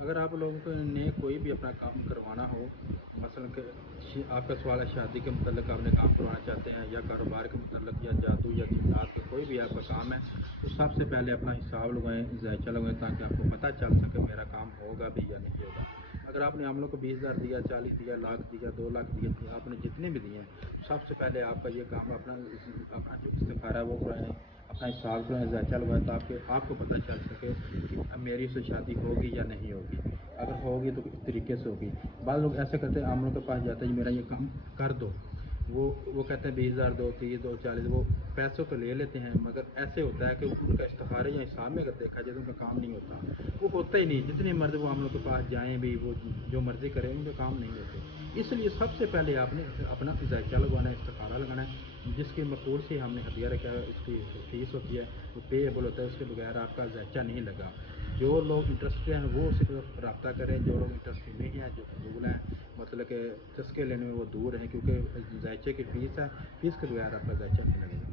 اگر آپ لوگوں کو نے کوئی بھی اپنا کام کروانا ہو، مثلاً کہ آپ کا سوال ہے شادی کے متعلق آپ نے کام کروانا چاہتے ہیں یا کاروبار کے متعلق یا جادو یا جنات کا کوئی بھی آپ کا کام ہے، تو سب سے پہلے اپنا حساب لگائیں، ذائچہ لگائیں تاکہ آپ کو پتہ چل سکے میرا کام ہوگا بھی یا نہیں ہوگا۔ اگر آپ نے عملوں کو 20,000 دیا، 40 دیا، لاکھ دیا، 2 لاکھ دیے، آپ نے جتنے بھی دیے ہیں، سب سے پہلے آپ کا یہ کام اپنا اپنا جو استخارہ ہے وہ کرائیں، اپنا حساب کرائیں، ذائچہ لگائیں تاکہ آپ کو پتہ چل سکے کہ میری سے شادی ہوگی یا نہیں ہوگی۔ اگر ہوگی تو کس طریقے سے ہوگی۔ بعض لوگ ایسے کرتے ہیں، عاملوں کے پاس جاتے ہیں، میرا یہ کام کر دو، وہ کہتے ہیں 20,000 دو، 30 دو، 40، وہ پیسوں تو لے لیتے ہیں، مگر ایسے ہوتا ہے کہ ان کا استخارے یا حساب میں اگر دیکھا جائے تو ان کا کام نہیں ہوتا، وہ ہوتا ہی نہیں، جتنے مرضی وہ عاملوں کے پاس جائیں بھی، وہ جو مرضی کریں ان کے کام نہیں ہوتے۔ اس لیے سب سے پہلے آپ نے اپنا ذائچہ لگوانا ہے، استخارہ لگانا ہے، جس کے مقصود سے ہم نے ہدیہ رکھا ہے، اس کی فیس ہوتی ہے، وہ پے ایبل ہوتا ہے، اس کے بغیر آپ کا ذائچہ نہیں لگا۔ جو لوگ انٹرسٹڈ ہیں وہ صرف رابطہ کریں، جو لوگ انٹرسٹڈ نہیں ہیں، جو فضول ہیں، مطلب کہ چسکے لینے میں وہ دور ہیں، کیونکہ ذائچے کی فیس ہے، فیس کے بغیر آپ کا ذائچہ نہیں لگے گا۔